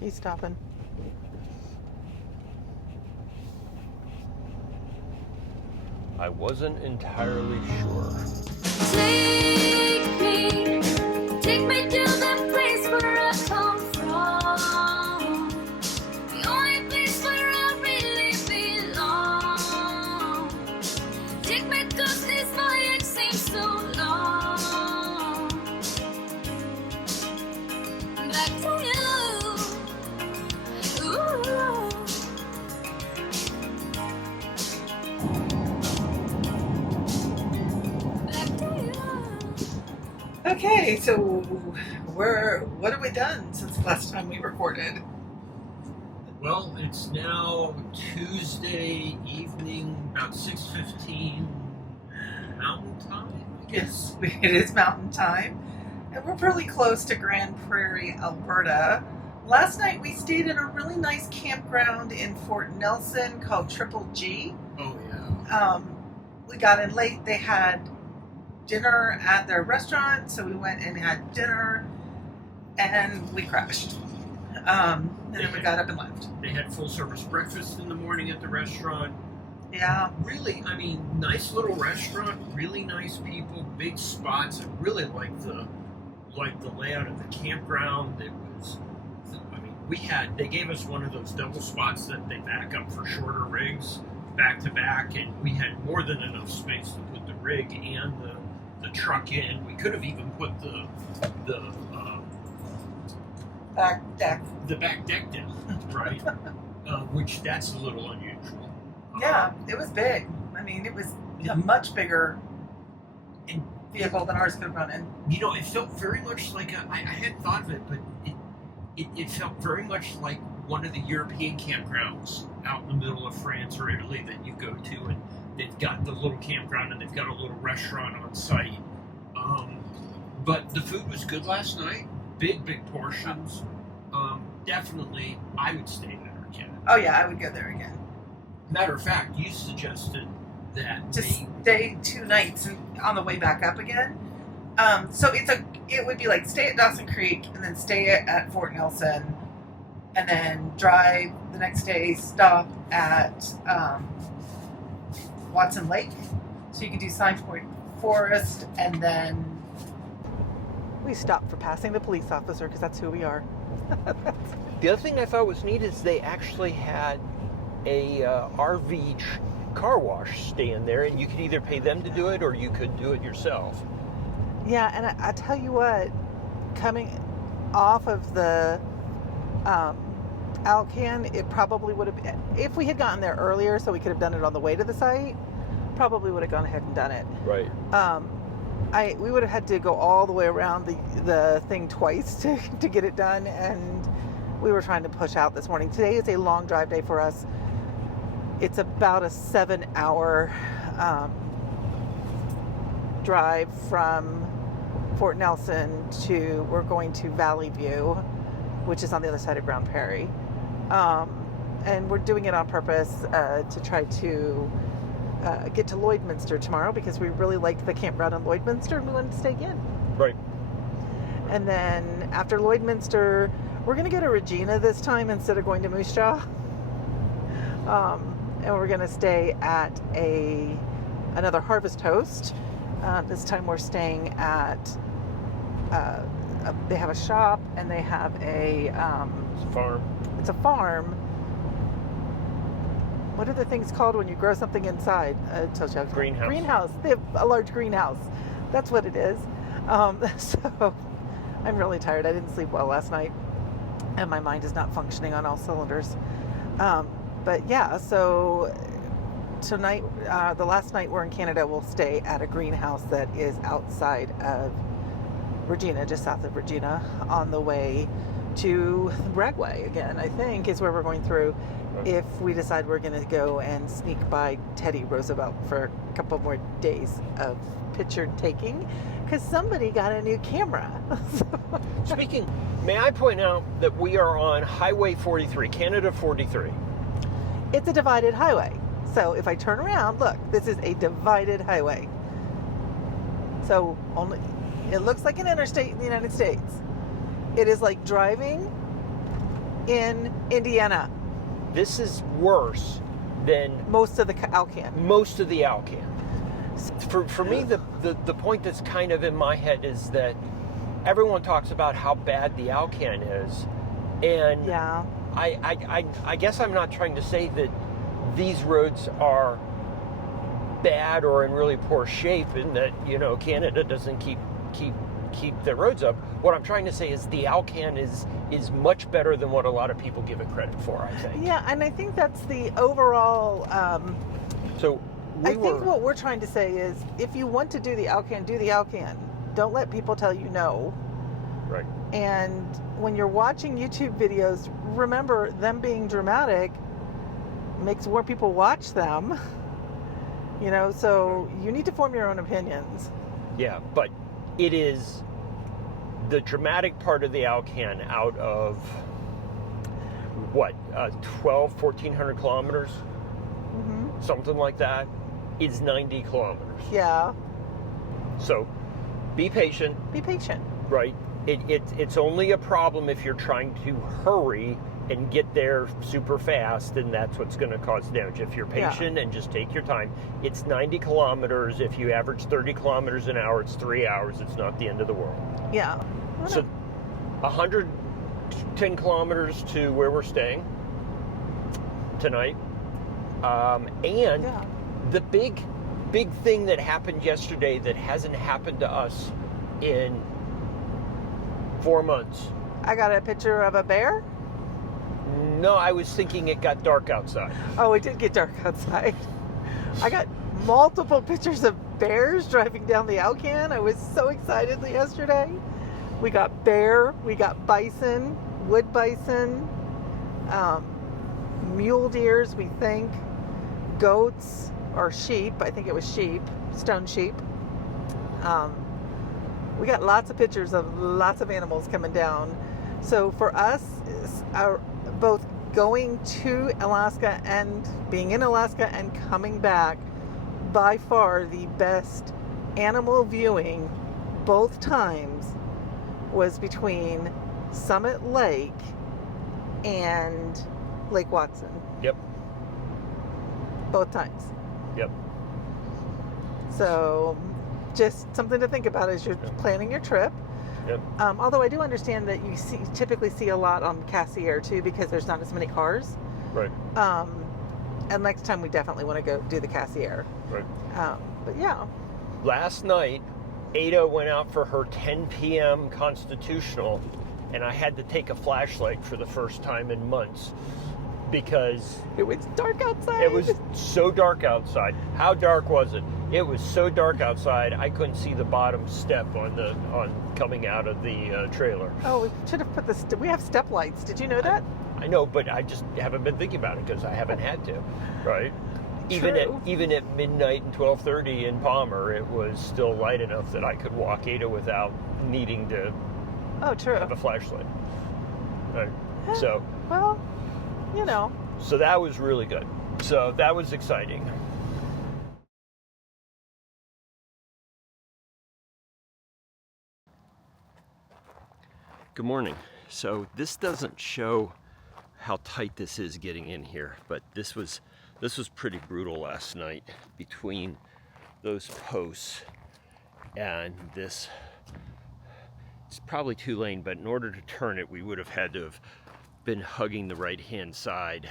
He's stopping. I wasn't entirely sure. Take me to the place where I come from. The only place where I really belong. Take me 'cause this voyage seems so long. Back to you. Ooh. Back to you. Okay, so what have we done since the last time we recorded? Well, it's now Tuesday evening, about 6:15 Mountain Time, I guess. Yes, it is mountain time, and we're pretty close to Grand Prairie, Alberta. Last night we stayed in a really nice campground in Fort Nelson called Triple G. Oh, yeah. We got in late. They had dinner at their restaurant, so we went and had dinner, and we crashed. And then we got up and left. They had full-service breakfast in the morning at the restaurant. Yeah. Really, I mean, nice little restaurant, really nice people, big spots. I really liked the layout of the campground. It was, I mean, they gave us one of those double spots that they back up for shorter rigs, back to back, and we had more than enough space to put the rig and the truck in. We could have even put the Back deck. back deck down, right? Which that's a little unusual. Yeah, it was big. I mean, it was a much bigger vehicle than ours could run in. You know, it felt very much like I hadn't thought of it, but it felt very much like one of the European campgrounds out in the middle of France or Italy that you go to, and they've got the little campground and they've got a little restaurant on site. But the food was good last night. Big portions. Definitely, I would stay there again. Oh yeah, I would go there again. Matter of fact, you suggested that To stay 2 nights and on the way back up again. So it would be like stay at Dawson Creek and then stay at Fort Nelson, and then drive the next day, stop at Watson Lake, so you can do Sign Point Forest, and then we stopped for passing the police officer because that's who we are. The other thing I thought was neat is they actually had a RV car wash stand there, and you could either pay them to do it or you could do it yourself. Yeah, and I tell you what, coming off of the Alcan, it probably would have been, if we had gotten there earlier so we could have done it on the way to the site, probably would have gone ahead and done it. Right. We would have had to go all the way around the thing twice to get it done, and we were trying to push out this morning. Today is a long drive day for us. It's about a 7-hour drive from Fort Nelson we're going to Valley View, which is on the other side of Grand Prairie. And we're doing it on purpose to try to get to Lloydminster tomorrow because we really liked the campground in Lloydminster and we wanted to stay again. Right. And then after Lloydminster, we're going to go to Regina this time instead of going to Moose Jaw. And we're going to stay at another Harvest Host. This time we're staying at, they have a shop and they have It's a farm. It's a farm. What are the things called when you grow something inside? Greenhouse. Greenhouse. They have a large greenhouse. That's what it is. So I'm really tired. I didn't sleep well last night, and my mind is not functioning on all cylinders. But yeah, so tonight, the last night we're in Canada, we'll stay at a greenhouse that is outside of Regina, just south of Regina, on the way to Bragway again, I think, is where we're going through. If we decide we're going to go and sneak by Teddy Roosevelt for a couple more days of picture taking, because somebody got a new camera. Speaking, may I point out that we are on Highway 43, Canada 43. It's a divided highway. So if I turn around, look, this is a divided highway. So it looks like an interstate in the United States. It is like driving in Indiana. This is worse than Most of the Alcan. most of the Alcan. For me, the point that's kind of in my head is that everyone talks about how bad the Alcan is, and Yeah. I guess I'm not trying to say that these roads are bad or in really poor shape, and that Canada doesn't keep the roads up. What I'm trying to say is the Alcan is much better than what a lot of people give it credit for, I think. Yeah, and I think that's the overall. So I think what we're trying to say is, if you want to do the Alcan, do the Alcan. Don't let people tell you no. right. And when you're watching YouTube videos, remember, them being dramatic makes more people watch them. So you need to form your own opinions. Yeah, but it is the dramatic part of the Alcan out of what, 1,400 kilometers? Mm-hmm. Something like that, is 90 kilometers. Yeah. So be patient, Be patient. right? It's only a problem if you're trying to hurry and get there super fast, and that's what's going to cause damage. If you're Yeah. patient and just take your time, it's 90 kilometers. If you average 30 kilometers an hour, it's 3 hours. It's not the end of the world. Yeah. So 110 kilometers to where we're staying tonight. And Yeah. the big thing that happened yesterday that hasn't happened to us in 4 months. I got a picture of a bear. No, I was thinking it got dark outside. Oh, it did get dark outside. I got multiple pictures of bears driving down the Alcan. I was so excited yesterday. We got bear, we got bison, wood bison, mule deers, we think, goats or sheep. I think it was sheep, stone sheep. We got lots of pictures of lots of animals coming down. So for us, both going to Alaska and being in Alaska and coming back, by far the best animal viewing both times was between Summit Lake and Lake Watson. Yep. Both times. Yep. So just something to think about as you're planning your trip. Yep. Although I do understand that you typically see a lot on Cassier too, because there's not as many cars. Right. And next time we definitely want to go do the Cassier. Right. But yeah. Last night, Ada went out for her 10 p.m. constitutional, and I had to take a flashlight for the first time in months because It was dark outside. it was so dark outside. How dark was it? It was so dark outside, I couldn't see the bottom step on coming out of the trailer. Oh, we should have put we have step lights. Did you know that? I know, but I just haven't been thinking about it because I haven't had to, right? Even True. at midnight and 12:30 in Palmer, it was still light enough that I could walk Ada without needing to Oh, true. have a flashlight. Right. So Well, you know. so that was really good. So that was exciting. Good morning. So this doesn't show how tight this is getting in here, but this was pretty brutal last night between those posts and this. It's probably 2-lane, but in order to turn it, we would have had to have been hugging the right-hand side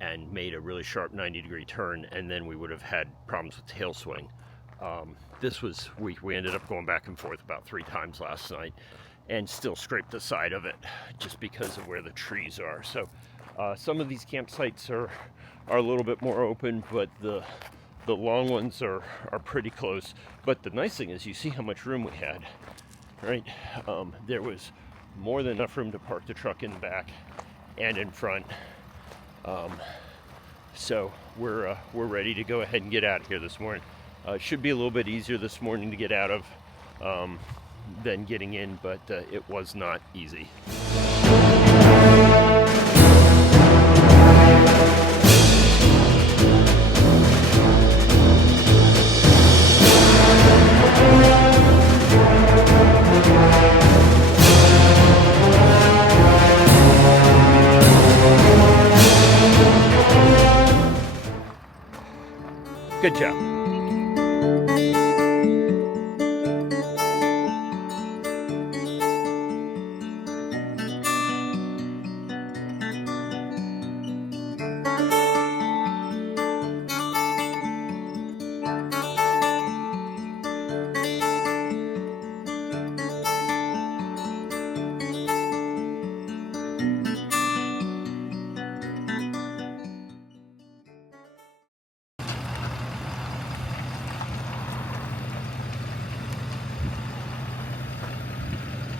and made a really sharp 90-degree turn, and then we would have had problems with tail swing. We ended up going back and forth about 3 times last night, and still scraped the side of it just because of where the trees are. So some of these campsites are a little bit more open, but the long ones are pretty close. But the nice thing is you see how much room we had, right? There was more than enough room to park the truck in the back and in front. So we're ready to go ahead and get out of here this morning. It should be a little bit easier this morning to get out of than getting in, but it was not easy. Good job.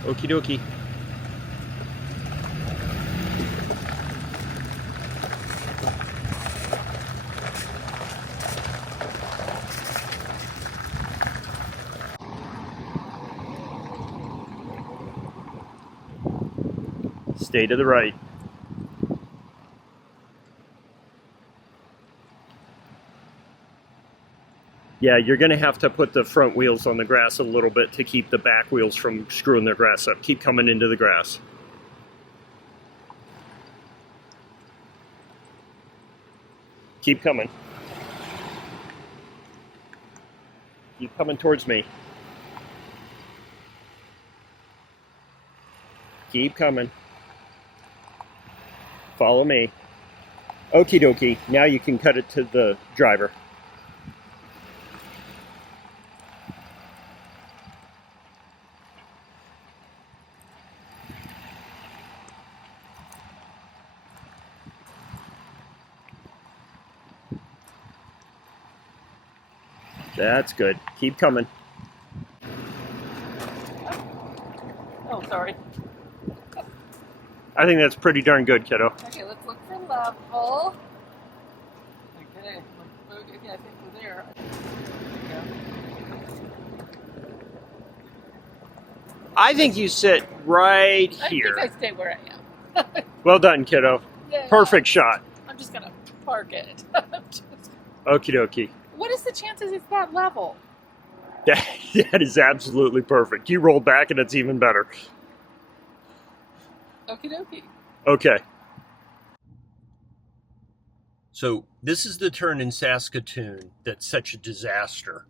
Okie dokie. Stay to the right. Yeah, you're going to have to put the front wheels on the grass a little bit to keep the back wheels from screwing their grass up. Keep coming into the grass. Keep coming. Keep coming towards me. Keep coming. Follow me. Okie dokie. Now you can cut it to the driver. That's good. Keep coming. Oh, sorry. I think that's pretty darn good, kiddo. Okay, let's look for level. Okay, I think we're there. I think you sit right here. I think I stay where I am. Well done, kiddo. Yeah. Perfect shot. I'm just gonna park it. Okie dokie. What is the chances it's that level? That is absolutely perfect. You rolled back and it's even better. Okie dokie. Okay. So this is the turn in Saskatoon that's such a disaster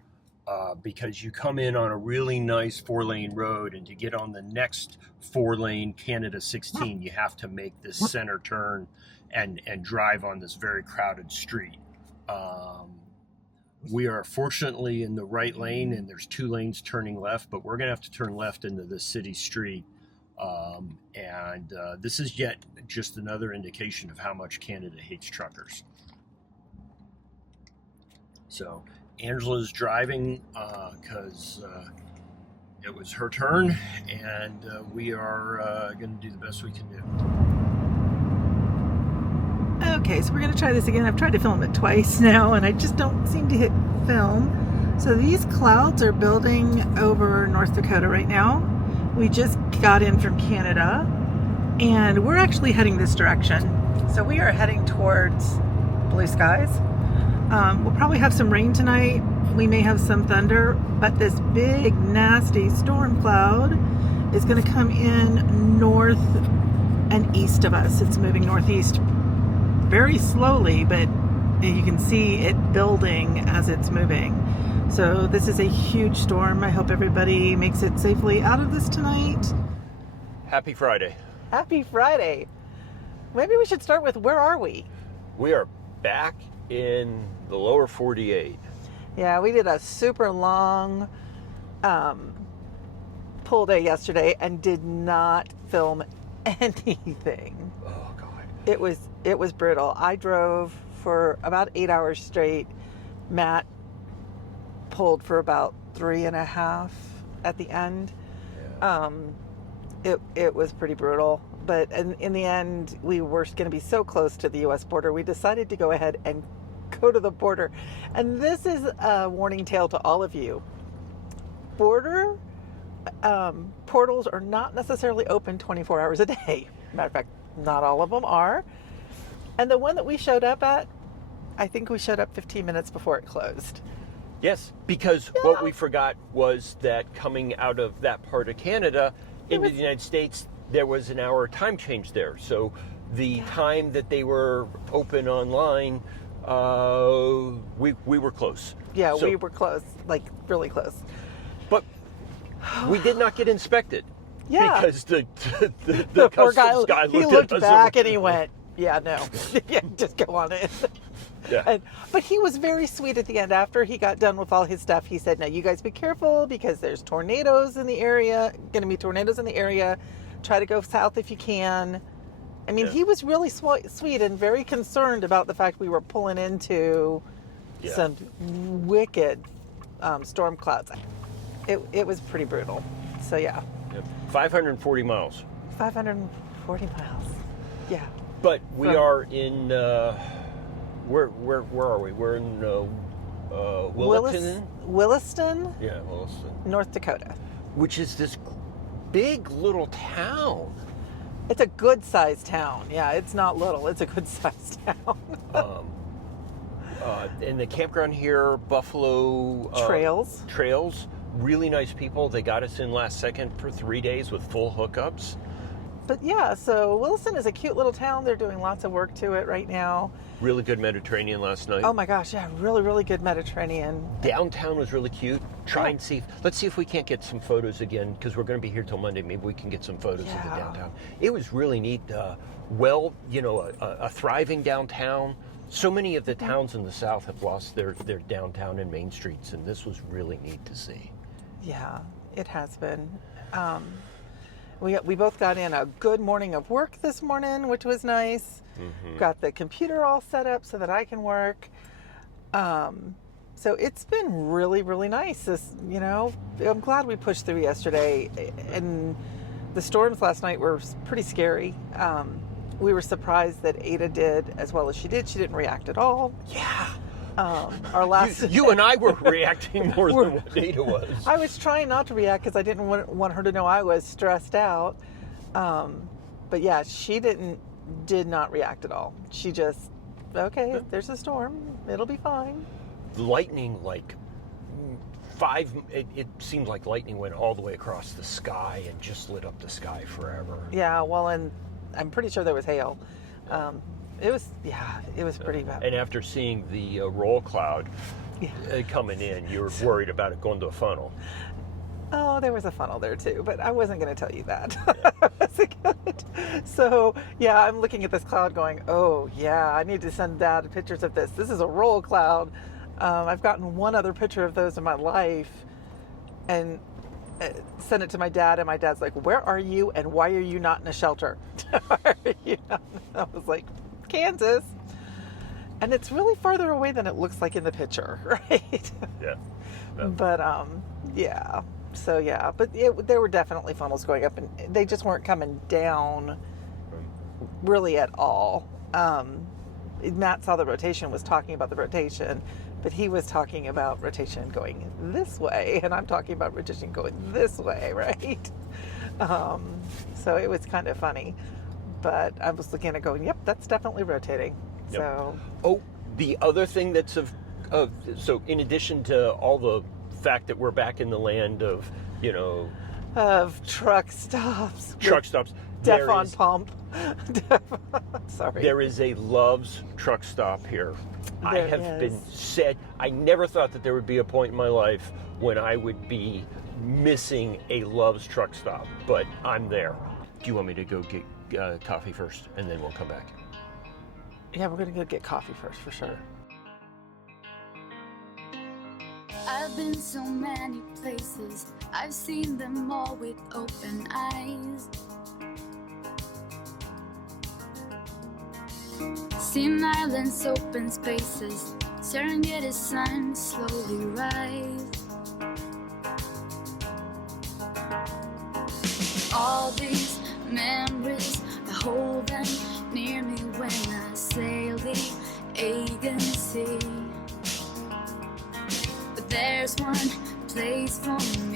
because you come in on a really nice 4-lane road, and to get on the next 4-lane Canada 16, you have to make this center turn and drive on this very crowded street. We are fortunately in the right lane, and there's 2 lanes turning left, but we're going to have to turn left into this city street. This is yet just another indication of how much Canada hates truckers. So Angela's driving because it was her turn, and we are going to do the best we can do. Okay, so we're going to try this again. I've tried to film it twice now, and I just don't seem to hit film. So these clouds are building over North Dakota right now. We just got in from Canada, and we're actually heading this direction. So we are heading towards blue skies. We'll probably have some rain tonight. We may have some thunder, but this big, nasty storm cloud is going to come in north and east of us. It's moving northeast very slowly, but you can see it building as it's moving. So this is a huge storm. I hope everybody makes it safely out of this tonight. Happy Friday. Happy Friday. Maybe we should start with, where are we? We are back in the lower 48. Yeah, we did a super long pull day yesterday and did not film anything. Oh God. It was brutal. I drove for about 8 hours straight. Matt pulled for about 3.5 at the end. Yeah. It was pretty brutal, but in the end, we were going to be so close to the U.S. border, we decided to go ahead and go to the border. And this is a warning tale to all of you. Border portals are not necessarily open 24 hours a day. Matter of fact, not all of them are. And the one that we showed up at, I think we showed up 15 minutes before it closed. Yes, because what we forgot was that coming out of that part of Canada into the United States, there was an hour time change there. So the time that they were open online We were close. Yeah, So- we were close, like really close. But we did not get inspected. Yeah. Because the Poor customs guy he looked looked at us back and he went, yeah, no. Yeah, just go on in. Yeah. But he was very sweet at the end. After he got done with all his stuff, he said, now you guys be careful because there's tornadoes in the area, going to be tornadoes in the area. Try to go south if you can. I mean, Yeah. he was really sweet and very concerned about the fact we were pulling into Yeah. some wicked storm clouds. It was pretty brutal. So yeah, Yep. 540 miles. 540 miles. Yeah. But we From- are in where are we? We're in Williston. Williston, Yeah, Williston. North Dakota. Which is this big little town. It's a good sized town. Yeah, it's not little. It's a good sized town. And the campground here, Buffalo Trails. Really nice people. They got us in last second for 3 days with full hookups. But yeah, so Williston is a cute little town. They're doing lots of work to it right now. Really good Mediterranean last night. Oh my gosh, yeah, really, really good Mediterranean. Downtown was really cute. Let's see if we can't get some photos again, because we're going to be here till Monday. Maybe we can get some photos of the Yeah. downtown. It was really neat. A thriving downtown. So many of the towns in the South have lost their downtown and main streets, and this was really neat to see. Yeah, it has been. We both got in a good morning of work this morning, which was nice. Mm-hmm. Got the computer all set up so that I can work. So it's been really, really nice. I'm glad we pushed through yesterday. And the storms last night were pretty scary. We were surprised that Ada did as well as she did. She didn't react at all. Yeah. Our last You and I were reacting more than what Ada was. I was trying not to react because I didn't want her to know I was stressed out. But yeah, she did not react at all. She just, okay, there's a storm. It'll be fine. Lightning, it seemed like lightning went all the way across the sky and just lit up the sky forever. Yeah, well, and I'm pretty sure there was hail. It was pretty bad. And after seeing the roll cloud coming in, you were worried about it going to a funnel. Oh, there was a funnel there too, but I wasn't going to tell you that. I wasn't gonna. So, yeah, I'm looking at this cloud going, oh, yeah, I need to send Dad pictures of this. This is a roll cloud. I've gotten one other picture of those in my life and sent it to my dad, and my dad's like, where are you and why are you not in a shelter? Why are you not? I was like, Kansas. And it's really farther away than it looks like in the picture, right? Yeah. But yeah. So yeah, but there were definitely funnels going up, and they just weren't coming down really at all. Matt saw the rotation, was talking about the rotation, but he was talking about rotation going this way, and I'm talking about rotation going this way, right? So it was kind of funny, but I was looking at it going, yep, that's definitely rotating. Yep. So. Oh, the other thing that's so in addition to all the fact that we're back in the land of, Of truck stops. there Deaf on is- pump. Sorry. There is a Love's truck stop here. I There have is. been said, I never thought that there would be a point in my life when I would be missing a Love's truck stop, but I'm there. Do you want me to go get coffee first, and then we'll come back? Yeah, we're gonna go get coffee first for sure. I've been so many places, I've seen them all with open eyes. Seen islands, open spaces, Serengeti sun slowly rise. All these memories, I hold them near me when I sail the Aegean Sea. But there's one place for me